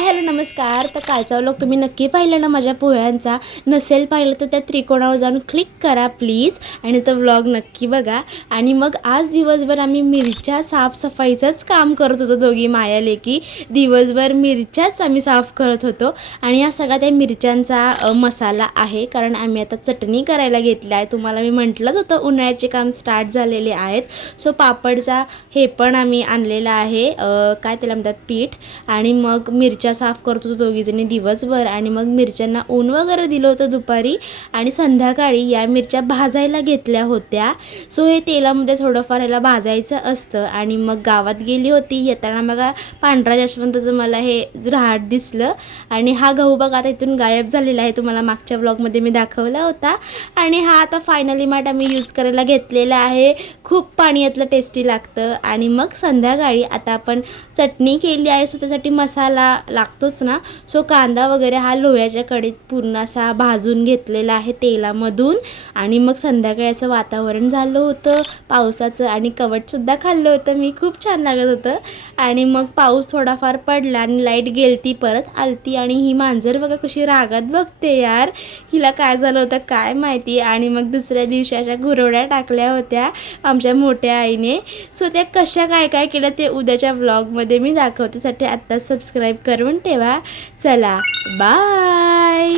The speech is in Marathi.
हाय हॅलो नमस्कार। तर कालचा व्लॉग तुम्ही नक्की पाहिलं ना माझ्या पोह्यांचा। नसेल पाहिलं तर त्या त्रिकोणावर जाऊन क्लिक करा प्लीज आणि तो व्लॉग नक्की बघा। आणि मग आज दिवसभर आम्ही मिरच्या साफसफाईचंच काम करत होतो, दोघी माया लेकी दिवसभर मिरच्याच आम्ही साफ करत होतो। आणि हा सगळा त्या मिरच्यांचा मसाला आहे, कारण आम्ही आता चटणी करायला घेतली आहे। तुम्हाला मी म्हटलंच होतं उन्हाळ्याचे काम स्टार्ट झालेले आहेत। सो पापडचा हे पण आम्ही आणलेला आहे, काय त्याला म्हणतात पीठ। आणि मग मिरच्या साफ करत होतो दोघीजणी दिवसभर। आणि मग मिरच्यांना ऊन वगैरे दिलं होतं दुपारी आणि संध्याकाळी या मिरच्या भाजायला घेतल्या होत्या। सो हे तेलामध्ये थोडंफार ह्याला भाजायचं असतं। आणि मग गावात गेली होती, येताना बघा पांढरा जास्वंदाचं मला हे रहाट दिसलं। आणि हा गहू बघा आता इथून गायब झालेला आहे, तुम्हाला मागच्या व्लॉगमध्ये मी दाखवला होता। आणि हा आता फायनली माठ आम्ही यूज करायला घेतलेला आहे। खूप पाणी यातलं टेस्टी लागतं। आणि मग संध्याकाळी आता आपण चटणी केली आहे, सो त्यासाठी मसाला लागतोच ना। सो कांदा वगैरे हा लोह्याच्या कढईत पूर्ण असा भाजून घेतलेला आहे तेलामधून। आणि मग संध्याकाळचं वातावरण झालं होतं पावसाचं, आणि कवठसुद्धा खाल्लं होतं मी, खूप छान लागत होतं। आणि मग पाऊस थोडाफार पडला आणि लाईट गेलती, परत आलती। आणि ही मांजर बघा कशी रागात बघते यार, हिला काय झालं होतं काय माहिती। आणि मग दुसऱ्या दिवशी अशा घुरवड्या टाकल्या होत्या आमच्या मोठ्या आईने। सो त्या कशा काय काय केलं ते उद्याच्या व्लॉगमध्ये मी दाखवते। साठी आत्ताच सबस्क्राईब करून ठेवा। चला बाय।